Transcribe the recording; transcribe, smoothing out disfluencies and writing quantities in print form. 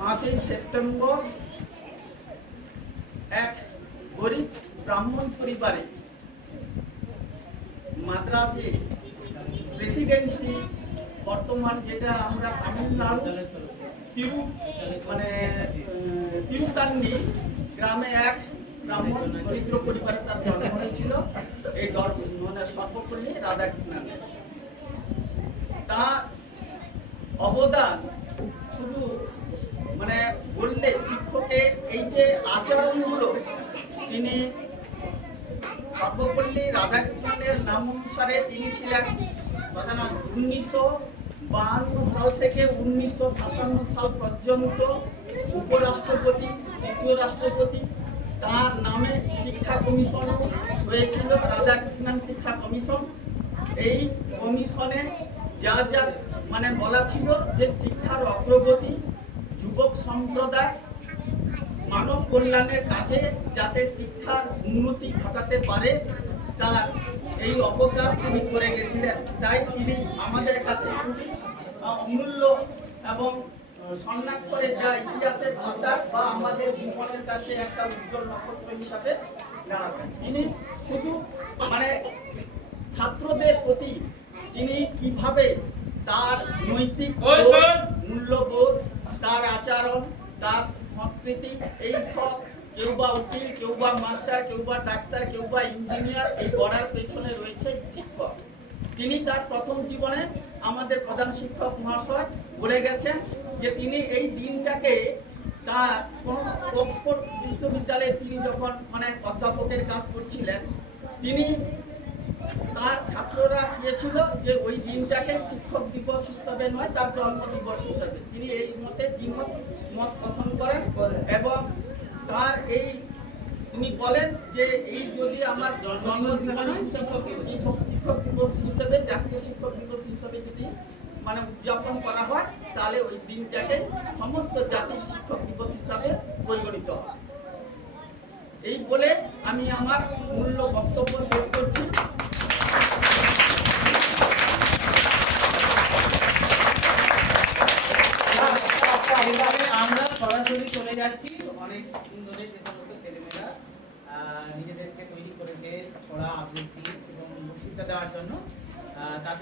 5ই September এক গরিব ব্রাহ্মণ পরিবারে মাদ্রাজে প্রেসিডেন্সি, বর্তমান যেটা আমরা তামিলনাড়ু তিরুতান্নি গ্রামে এক ব্রাহ্মণ দরিদ্র পরিবারে তার জন্ম হয়েছিল। এই সর্বপল্লী রাধাকৃষ্ণন। তার অবদান শুধু বললে শিক্ষকের এই যে আচরণগুলো, তিনি সর্বপল্লী রাধাকৃষ্ণনের নাম অনুসারে তিনি ছিলেন 1952 সাল থেকে 1957 সাল পর্যন্ত উপরাষ্ট্রপতি, তৃতীয় রাষ্ট্রপতি। তার নামে শিক্ষা কমিশনও হয়েছিল, রাধাকৃষ্ণন শিক্ষা কমিশন। এই কমিশনে যা যা বলা ছিল যে শিক্ষার অগ্রগতি, যুবক সম্প্রদায় মানব কল্যাণের কাজে যাতে শিক্ষার উন্নতি ঘটাতে পারে, তার এই অবকাশ তিনি করে গেছিলেন। তাই তিনি আমাদের কাছে অমূল্য এবং স্বর্ণাক্ষরে যা ইতিহাসের পাতা বা আমাদের জীবনের কাছে একটা উজ্জ্বল নক্ষত্র হিসাবে দাঁড়াতেন। তিনি শুধু ছাত্রদের প্রতি তিনি কিভাবে তার নৈতিক মূল্যবোধ, তার আচরণ, তার সংস্কৃতি, এই সব, কেউ বা উকিল, কেউ বা মাস্টার, কেউ বা ডাক্তার, কেউ বা ইঞ্জিনিয়ার, এই গড়ার পেছনে রয়েছে শিক্ষক। তিনি তার প্রথম জীবনে আমাদের প্রধান শিক্ষক মহাশয় বলে গেছেন যে তিনি এই দিনটাকে তার অক্সফোর্ড বিশ্ববিদ্যালয়ে তিনি যখন অধ্যাপকের কাজ করছিলেন, তিনি তার ছাত্ররা চেয়েছিল যে ওই দিনটাকে শিক্ষক দিবস হিসাবে নয়, তার জন্ম দিবস হিসাবে। তিনি এই মত পোষণ করেন এবং তার তিনি বলেন যে এই যদি আমার জন্মদিন শিক্ষক দিবস হিসেবে, জাতীয় শিক্ষক দিবস হিসেবে যদি উদযাপন করা হয়, তাহলে ওই দিনটাকে সমস্ত জাতির শিক্ষক দিবস হিসাবে পরিগণিত হয়। এই বলে আমি আমার মূল্য বক্তব্য শেষ করছি। আমরা সরাসরি চলে যাচ্ছি অনেক ধরে যে সমস্ত ছেলেমেয়েরা নিজেদেরকে তৈরি করেছে ছড়া আবৃত্তি এবং বক্তৃতা দেওয়ার জন্য, তাদের